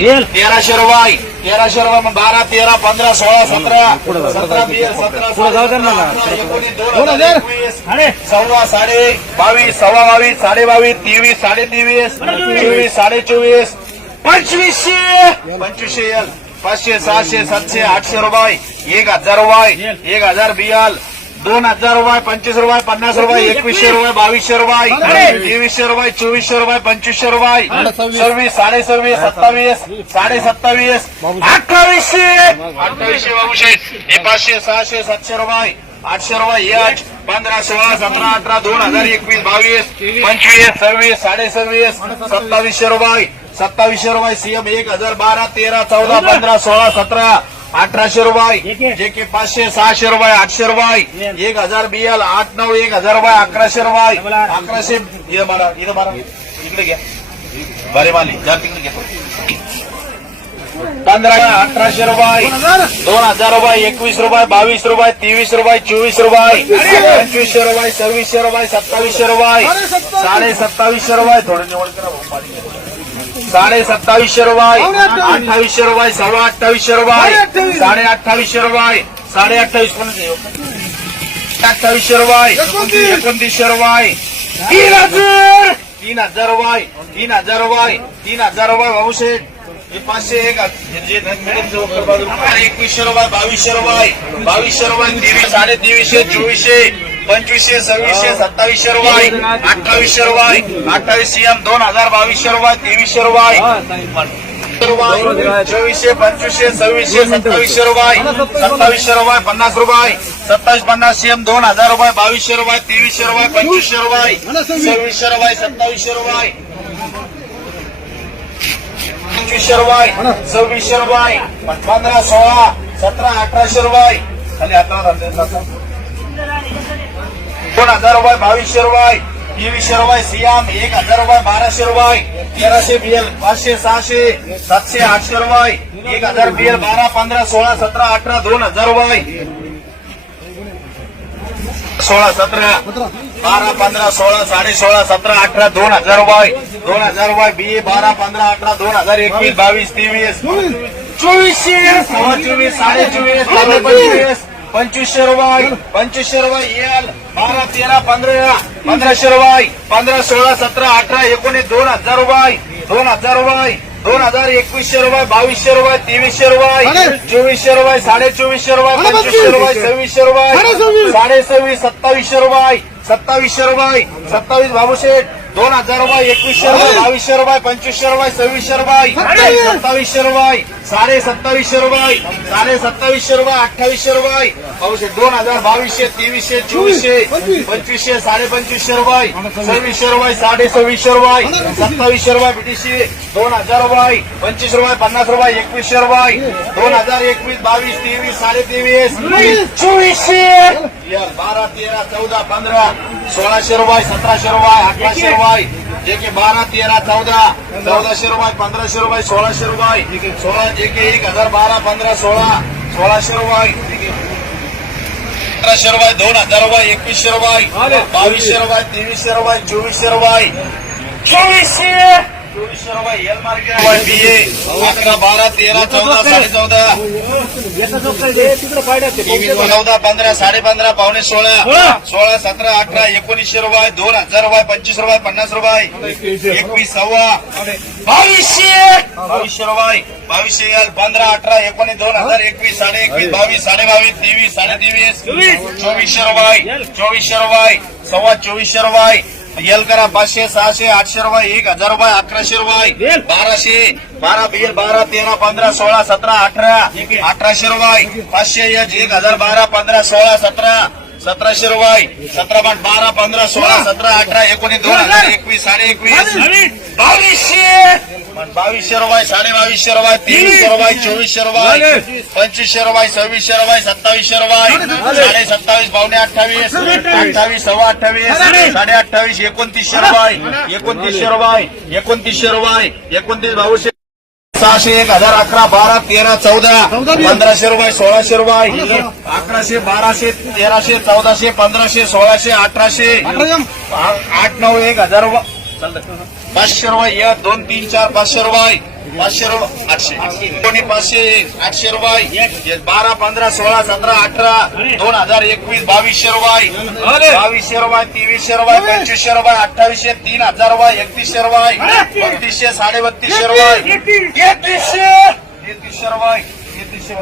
तेराशे रुपये तेराशे रुपये बारा तेरा पंधरा सोळा सतरा सतरा सतरा सव्वा साडे बावीस सव्वा बावीस साडे बावीस तेवीस साडे तेवीस चोवीस. साडे चोवीस. पंचवीसशे. पंचवीसशे पाचशे सहाशे सातशे आठशे रुपये. एक हजार रुपये. एक हजार बियाल. दोन हजार रुपये पंचवीस रुपये पन्नास रुपये एकवीसशे रुपये बावीसशे रुपये तेवीसशे रुपये चोवीसशे रुपये पंचवीसशे रुपये सव्वीस साडे सव्वीस सत्तावीस साडे सत्तावीस अठ्ठावीसशे अठ्ठावीसशे बाबूशे हे पाचशे सहाशे सातशे रुपये आठशे रुपये आठ पंधरा सोळा सतरा अठरा दोन हजार एकवीस बावीस पंचवीस सव्वीस साडे सव्वीस सत्तावीसशे रुपये सत्तावीसशे रुपये सीएम एक हजार बारा तेरा चौदा पंधरा सोळा सतरा अठराशे रुपये. जे के पाचशे सहाशे रुपये आठशे रुपये. एक हजार बिएल आठ नऊ एक हजार रुपये अकराशे रुपये. अकराशे मला इथं इकडे घ्या. बरे माली जा तिकडे घेतो पंधरा अठराशे रुपये. दोन हजार रुपये एकवीस रुपये बावीस रुपये तेवीस रुपये चोवीस रुपये. पंचवीसशे रुपये सव्वीसशे रुपये सत्तावीसशे रुपये. साडे सत्तावीसशे रुपये. थोडं निवड करा भाऊ, पाणी घ्या. साडे सत्तावीसशे रुपये अठ्ठावीसशे रुपये सव्वा अठ्ठावीसशे रुपये साडे अठ्ठावीसशे रुपये साडे अठ्ठावीस पण अठ्ठावीसशे रुपये एकोणतीसशे रुपये तीन हजार तीन हजार रुपये तीन हजार रुपये तीन हजार रुपये भाऊशेठ हे पाचशे एक हे जे मिळेल ते वक्र बाजूला. एकवीसशे रुपये बावीसशे रुपये बावीसशे रुपये तेवीस साडे तेवीसशे चोवीसशे पंचवीसशे सव्वीसशे सत्तावीसशे रुपये अठ्ठावीसशे रुपये अठ्ठावीस सीएम दोन हजार बावीसशे रुपये तेवीसशे रुपये. चोवीसशे पंचवीसशे सव्वीसशे सत्तावीसशे रुपये. सत्तावीसशे रुपये पन्नास रुपये. सत्तावीस पन्नास सीएम दोन हजार रुपये बावीसशे रुपये तेवीसशे रुपये पंचवीसशे रुपये. सव्वीसशे रुपये सत्तावीसशे रुपये. पंचवीसशे रुपये सव्वीसशे रुपये. पंधरा सोळा सतरा अठराशे रुपये. खाली अठरा दोन हजार रुपये बावीसशे रुपये तेवीसशे रुपये सियाम एक हजार रुपये बाराशे रुपये तेराशे बिएल पाचशे सहाशे सातशे आठशे रुपये एक हजार बिएल बारा पंधरा सोळा सतरा अठरा दोन हजार रुपये. सोळा सतरा बारा पंधरा सोळा साडे सोळा सतरा अठरा दोन हजार रुपये. दोन हजार रुपये बी बारा पंधरा अठरा दोन हजार एकवीस बावीस तेवीस. चोवीसशे सव्वा चोवीस साडे चोवीस पंचवीस. पंचवीसशे रुपये पंचवीसशे रुपये एल बारा तेरा पंधरा पंधराशे रुपये पंधरा सोळा सतरा अठरा एकोणीस दोन हजार रुपये दोन हजार रुपये दोन हजार एकवीसशे रुपये बावीसशे रुपये तेवीसशे रुपये चोवीसशे रुपये साडे चोवीसशे रुपये पंचवीसशे रुपये सव्वीसशे रुपये साडे सव्वीस सत्तावीसशे रुपये सत्तावीसशे रुपये सत्तावीस बाबूशेठ दोन हजार रुपये एकवीसशे रुपये बावीसशे रुपये पंचवीसशे रुपये सव्वीसशे रुपये सत्तावीसशे रुपये साडे सत्तावीसशे रुपये साडे सत्तावीसशे रुपये अठ्ठावीसशे रुपये दोन हजार बावीसशे तेवीसशे चोवीसशे पंचवीसशे साडे पंचवीसशे रुपये. सव्वीसशे रुपये साडे सव्वीसशे रुपये सत्तावीसशे रुपये बीटीसी दोन हजार रुपये. पंचवीस रुपये पन्नास रुपये एकवीसशे रुपये. दोन हजार एकवीस बावीस तेवीस साडे तेवीस चोवीसशे. बारा तेरा चौदा पंधरा सोळाशे रुपये सतराशे रुपये अठराशे रुपये. जे के बारा तेरा चौदा चौदाशे रुपये पंधराशे रुपये सोळाशे रुपये. सोळा जे के एक हजार बारा पंधरा सोळा सोळाशे रुपये. अठराशे रुपये दोन हजार रुपये एकवीसशे रुपये बावीसशे रुपये तेवीसशे रुपये चोवीसशे रुपये चोवीसशे चोवीसशे रुपये एल मार्केट रुपये बीए अकरा बारा तेरा चौदा साडे चौदा चौदा पंधरा साडे पंधरा पावणे सोळा. सोळा. सतरा अठरा एकोणीसशे रुपये दोन हजार रुपये पंचवीस रुपये पन्नास रुपये. एकवीस सव्वा. बावीसशे बावीसशे रुपये बावीसशे एल पंधरा अठरा एकोणीस दोन हजार एकवीस साडे एकवीस बावीस साडे बावीस तेवीस साडे तेवीस चोवीसशे रुपये चोवीसशे रुपये सव्वा चोवीसशे रुपये एल करा पाचशे सहाशे आठशे रुपये एक हजार रुपये अकराशे रुपये बाराशे बारा बिल बारा तेरा पंधरा सोळा सतरा अठरा अठराशे रुपये पाचशे एक हजार बारा पंधरा सोळा सतरा सतराशे रुपये. सतरा पॉईंट बारा पंधरा सोळा सतरा अठरा एकोणीस दोन हजार एकवीस साडे एकवीस. बावीसशे. बावीसशे रुपये साडे बावीसशे रुपये तेवीसशे रुपये चोवीसशे रुपये पंचवीसशे रुपये सव्वीसशे रुपये सत्तावीसशे रुपये. साडे सत्तावीस पावणे अठ्ठावीस अठ्ठावीस सव्वा अठ्ठावीस साडे अठ्ठावीस एकोणतीसशे रुपये एकोणतीसशे रुपये एकोणतीसशे रुपये एकोणतीस बावीसशे सहाशे एक हजार अकरा बारा तेरा चौदा पंधराशे रुपये सोळाशे रुपये. अकराशे बाराशे तेराशे चौदाशे पंधराशे सोळाशे अठराशे. आठ नऊ एक हजार रुपये. पाचशे रुपये एक दोन तीन चार पाचशे रुपये पाचशे रुपये आठशे. कोणी पाचशे आठशे रुपये बारा पंधरा सोळा सतरा अठरा दोन हजार एकवीस बावीसशे रुपये बावीसशे रुपये तेवीसशे रुपये पंचवीसशे रुपये अठ्ठावीसशे तीन हजार रुपये एकतीसशे रुपये बत्तीसशे साडेबत्तीसशे रुपये एकतीसशे! एकतीसशे रुपये एकतीसशे